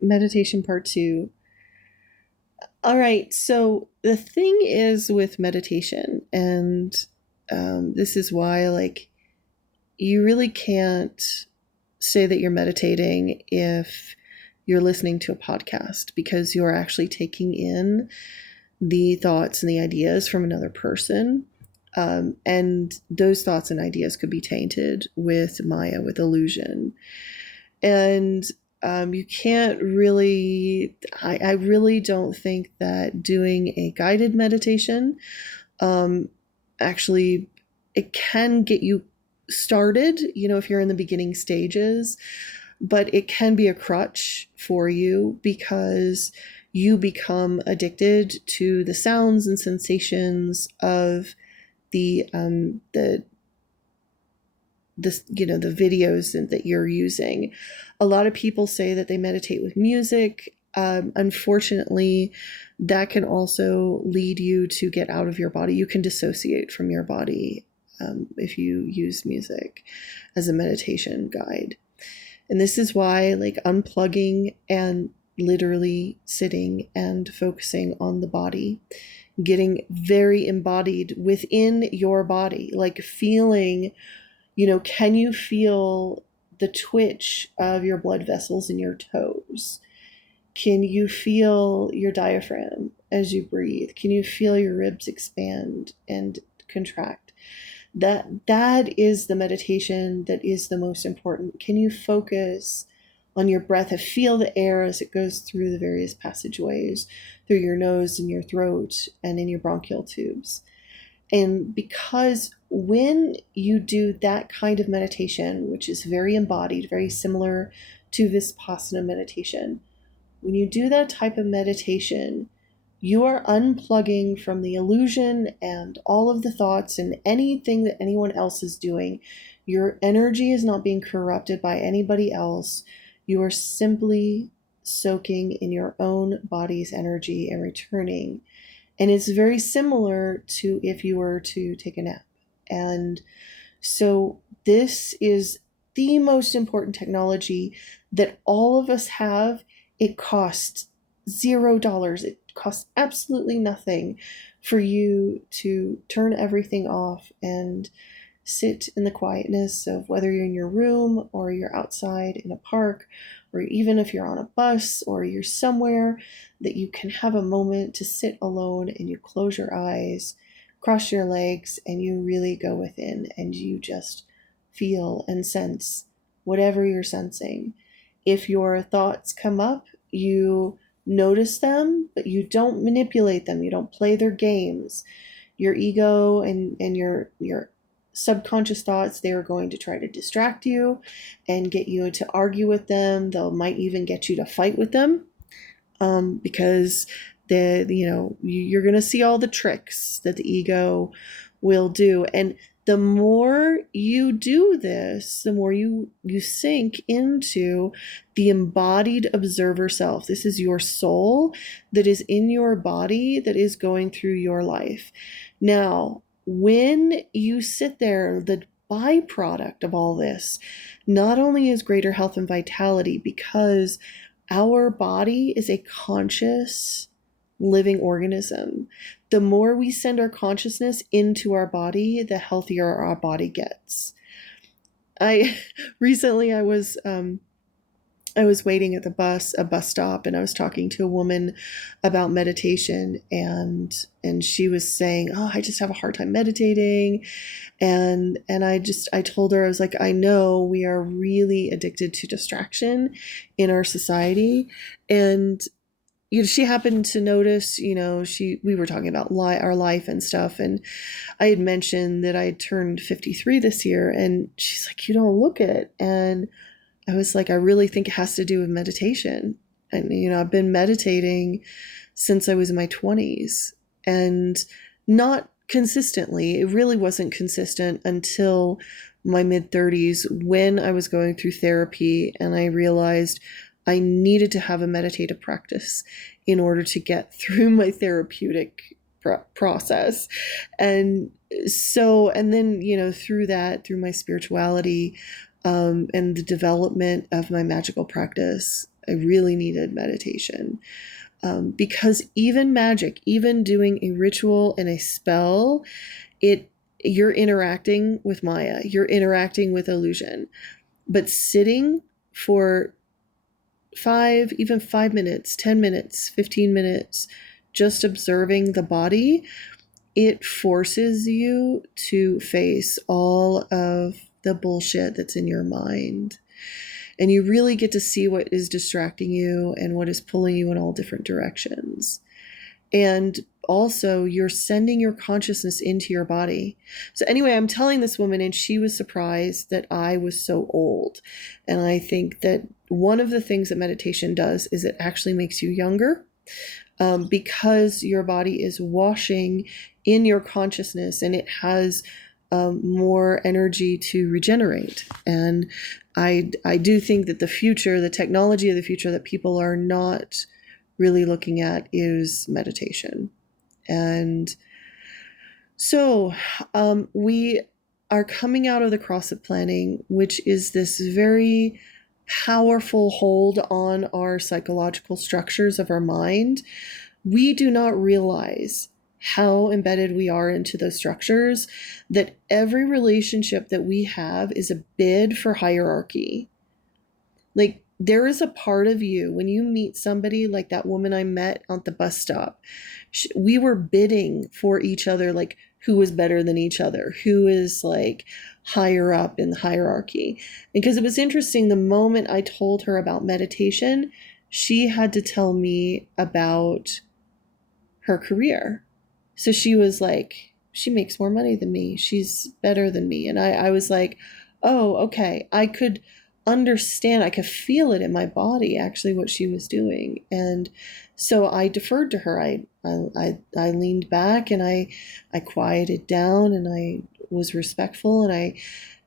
Meditation part two. All right. So the thing is with meditation, and this is why, you really can't say that you're meditating if you're listening to a podcast because you're actually taking in the thoughts and the ideas from another person. And those thoughts and ideas could be tainted with Maya, with illusion. And you can't really, I really don't think that doing a guided meditation um, actually, it can get you started, if you're in the beginning stages, but it can be a crutch for you because you become addicted to the sounds and sensations of the the videos that you're using. A lot of people say that they meditate with music. Unfortunately, that can also lead you to get out of your body. You can dissociate from your body if you use music as a meditation guide. And this is why, unplugging and literally sitting and focusing on the body, getting very embodied within your body, like feeling, can you feel the twitch of your blood vessels in your toes? Can you feel your diaphragm as you breathe? Can you feel your ribs expand and contract? That is the meditation that is the most important. Can you focus on your breath and feel the air as it goes through the various passageways, through your nose and your throat and in your bronchial tubes? And because when you do that kind of meditation, which is very embodied, very similar to Vipassana meditation, when you do that type of meditation, you are unplugging from the illusion and all of the thoughts and anything that anyone else is doing. Your energy is not being corrupted by anybody else. You are simply soaking in your own body's energy and returning. And it's very similar to if you were to take a nap. And so this is the most important technology that all of us have. It costs $0. It costs absolutely nothing for you to turn everything off and sit in the quietness of whether you're in your room or you're outside in a park, or even if you're on a bus or you're somewhere that you can have a moment to sit alone and you close your eyes, cross your legs, and you really go within and you just feel and sense whatever you're sensing. If your thoughts come up, you notice them, but you don't manipulate them. You don't play their games. Your ego and your subconscious thoughts, they are going to try to distract you and get you to argue with them. They might even get you to fight with them because you're going to see all the tricks that the ego will do. And the more you do this, the more you sink into the embodied observer self. This is your soul that is in your body, that is going through your life. Now, when you sit there, the byproduct of all this not only is greater health and vitality, because our body is a conscious living organism. The more we send our consciousness into our body, the healthier our body gets. I recently I was waiting at a bus stop, and I was talking to a woman about meditation, and she was saying, "Oh, I just have a hard time meditating." And I told her, I was like, "I know we are really addicted to distraction in our society." And she happened to notice, we were talking about our life and stuff, and I had mentioned that I turned 53 this year, and she's like, "You don't look it." And I was like, "I really think it has to do with meditation." And, I've been meditating since I was in my 20s, and not consistently. It really wasn't consistent until my mid 30s, when I was going through therapy and I realized I needed to have a meditative practice in order to get through my therapeutic process. And so, and then, through that, through my spirituality, and the development of my magical practice, I really needed meditation. Because even magic, even doing a ritual and a spell, you're interacting with Maya, you're interacting with illusion. But sitting for 5 minutes, 10 minutes, 15 minutes, just observing the body, it forces you to face all of the bullshit that's in your mind. And you really get to see what is distracting you and what is pulling you in all different directions. And also, you're sending your consciousness into your body. So anyway, I'm telling this woman, and she was surprised that I was so old. And I think that one of the things that meditation does is it actually makes you younger, because your body is washing in your consciousness, and it has more energy to regenerate. And I do think that the future, the technology of the future that people are not really looking at, is meditation. And so we are coming out of the CrossFit planning, which is this very powerful hold on our psychological structures of our mind. We do not realize how embedded we are into those structures, that every relationship that we have is a bid for hierarchy. Like, there is a part of you when you meet somebody like that woman I met on the bus stop. We were bidding for each other, like who was better than each other, who is like higher up in the hierarchy. Because it was interesting, the moment I told her about meditation, she had to tell me about her career. So she was like, she makes more money than me, she's better than me. And I was like, oh, okay. I could understand, I could feel it in my body, actually, what she was doing. And so I deferred to her. I leaned back, and I quieted down, and I was respectful.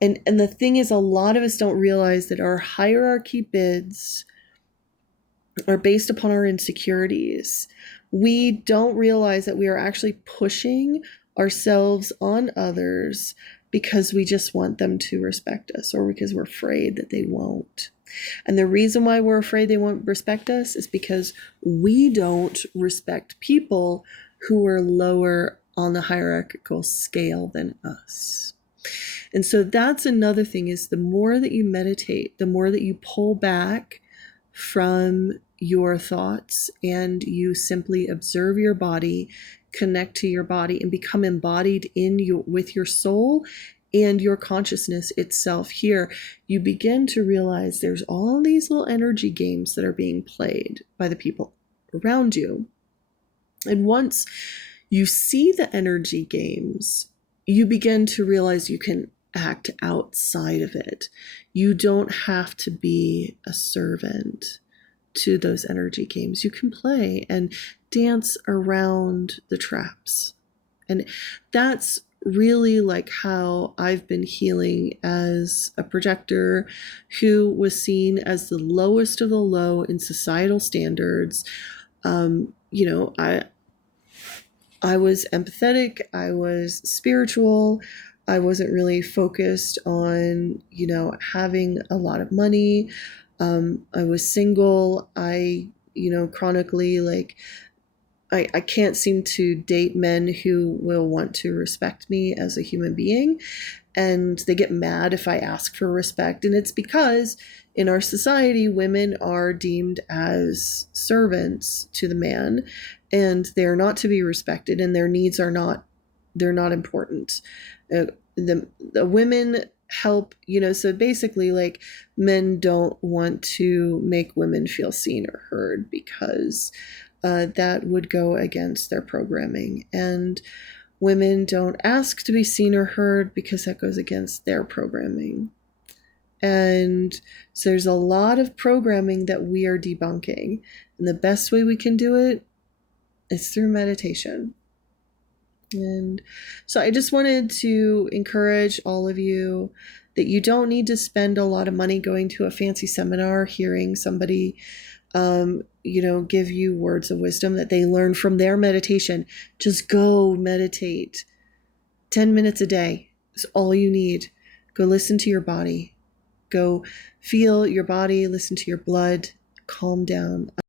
And the thing is, a lot of us don't realize that our hierarchy bids are based upon our insecurities. We don't realize that we are actually pushing ourselves on others because we just want them to respect us, or because we're afraid that they won't. And the reason why we're afraid they won't respect us is because we don't respect people who are lower on the hierarchical scale than us. And so that's another thing, is the more that you meditate, the more that you pull back from your thoughts and you simply observe your body, connect to your body, and become embodied with your soul and your consciousness itself here, you begin to realize there's all these little energy games that are being played by the people around you. And once you see the energy games, you begin to realize you can act outside of it. You don't have to be a servant to those energy games. You can play and dance around the traps. And that's really like how I've been healing as a projector who was seen as the lowest of the low in societal standards. I was empathetic, I was spiritual, I wasn't really focused on, having a lot of money. I was single. I, chronically, like, I can't seem to date men who will want to respect me as a human being. And they get mad if I ask for respect. And it's because in our society, women are deemed as servants to the man, and they're not to be respected, and their needs are not, they're not important. The women help, so basically, like, men don't want to make women feel seen or heard because that would go against their programming. And women don't ask to be seen or heard because that goes against their programming. And so there's a lot of programming that we are debunking. And the best way we can do it is through meditation. And so I just wanted to encourage all of you that you don't need to spend a lot of money going to a fancy seminar, hearing somebody, give you words of wisdom that they learn from their meditation. Just go meditate. 10 minutes a day is all you need. Go listen to your body. Go feel your body, listen to your blood, calm down.